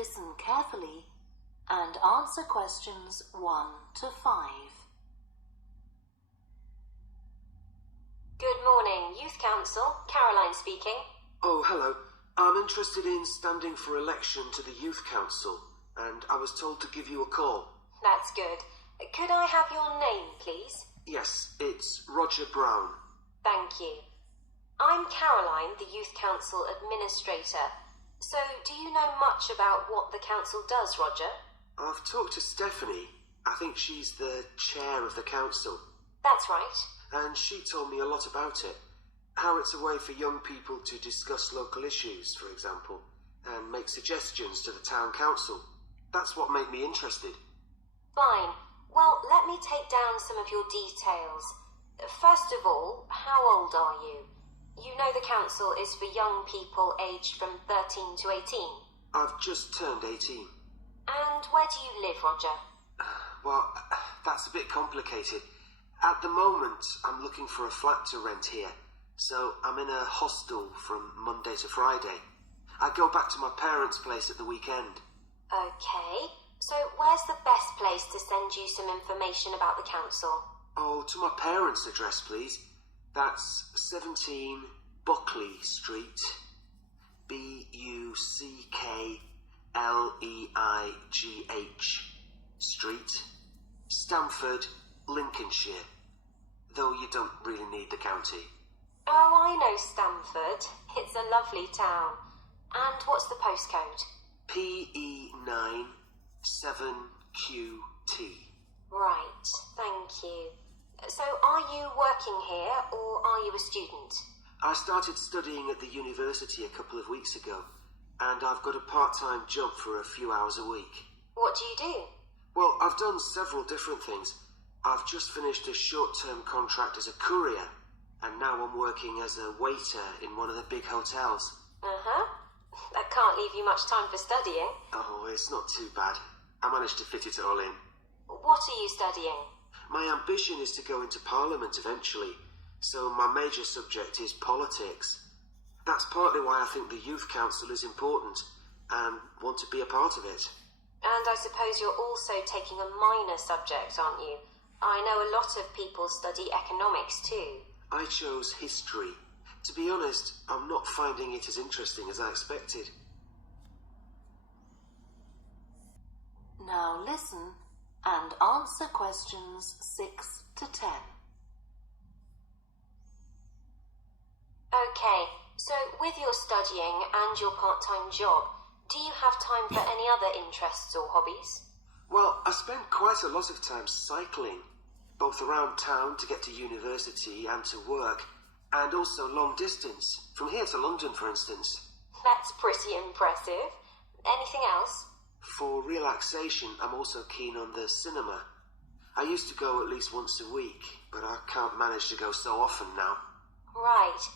listen carefully and answer questions 1 to 5. Good morning, Youth Council. Caroline speaking. Oh, hello. I'm interested in standing for election to the Youth Council, and I was told to give you a call. That's good. Could I have your name, please? Yes, it's Roger Brown. Thank you. I'm Caroline, the Youth Council Administrator. So, do you know much about what the council does, Roger? I've talked to Stephanie. I think she's the chair of the council. That's right. And she told me a lot about it. How it's a way for young people to discuss local issues, for example, and make suggestions to the town council. That's what made me interested. Fine. Well, let me take down some of your details. First of all, how old are you? You know the council is for young people aged from 13 to 18. I've just turned 18. And where do you live, Roger? Well, that's a bit complicated. At the moment, I'm looking for a flat to rent here, so I'm in a hostel from Monday to Friday. I go back to my parents' place at the weekend. Okay, so where's the best place to send you some information about the council? Oh, to my parents' address, please. That's 17 Buckley Street, Buckleigh Street, Stamford, Lincolnshire, though you don't really need the county. Oh, I know Stamford. It's a lovely town. And what's the postcode? PE9 7QT. Right, thank you. So are you working here or are you a student? I started studying at the university a couple of weeks ago, and I've got a part-time job for a few hours a week. What do you do? Well, I've done several different things. I've just finished a short-term contract as a courier, and now I'm working as a waiter in one of the big hotels. Uh-huh. That can't leave you much time for studying. Oh, it's not too bad. I managed to fit it all in. What are you studying? My ambition is to go into Parliament eventually, so my major subject is politics. That's partly why I think the Youth Council is important, and want to be a part of it. And I suppose you're also taking a minor subject, aren't you? I know a lot of people study economics too. I chose history. To be honest, I'm not finding it as interesting as I expected. Now listen and answer questions 6 to 10. Okay, so with your studying and your part-time job, do you have time for any other interests or hobbies? Well, I spend quite a lot of time cycling, both around town to get to university and to work, and also long distance, from here to London, for instance. That's pretty impressive. Anything else? For relaxation, I'm also keen on the cinema. I used to go at least once a week, but I can't manage to go so often now. Right.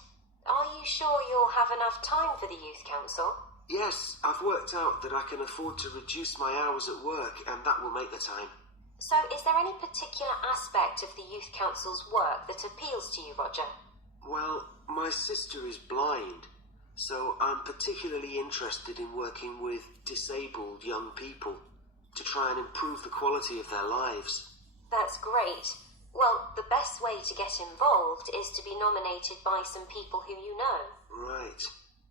Are you sure you'll have enough time for the Youth Council? Yes, I've worked out that I can afford to reduce my hours at work, and that will make the time. So is there any particular aspect of the Youth Council's work that appeals to you, Roger? Well, my sister is blind, so I'm particularly interested in working with disabled young people to try and improve the quality of their lives. That's great. Well, the best way to get involved is to be nominated by some people who you know. Right.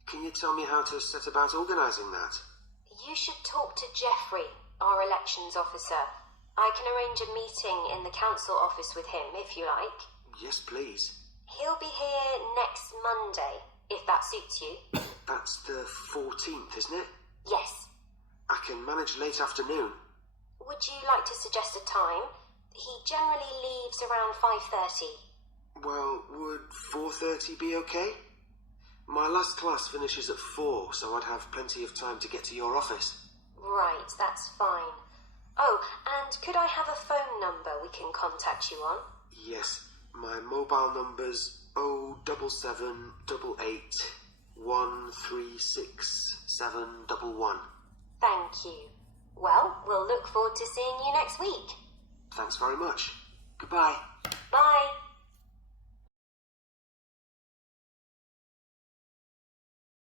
Can you tell me how to set about organising that? You should talk to Jeffrey, our elections officer. I can arrange a meeting in the council office with him, if you like. Yes, please. He'll be here next Monday, if that suits you. That's the 14th, isn't it? Yes. I can manage late afternoon. Would you like to suggest a time? He generally leaves around 5:30. Well, would 4:30 be okay? My last class finishes at 4, so I'd have plenty of time to get to your office. Right, that's fine. Oh, and could I have a phone number we can contact you on? Yes, my mobile number's 07788 136 Thank you. Well, we'll look forward to seeing you next week. Thanks very much. Goodbye. Bye.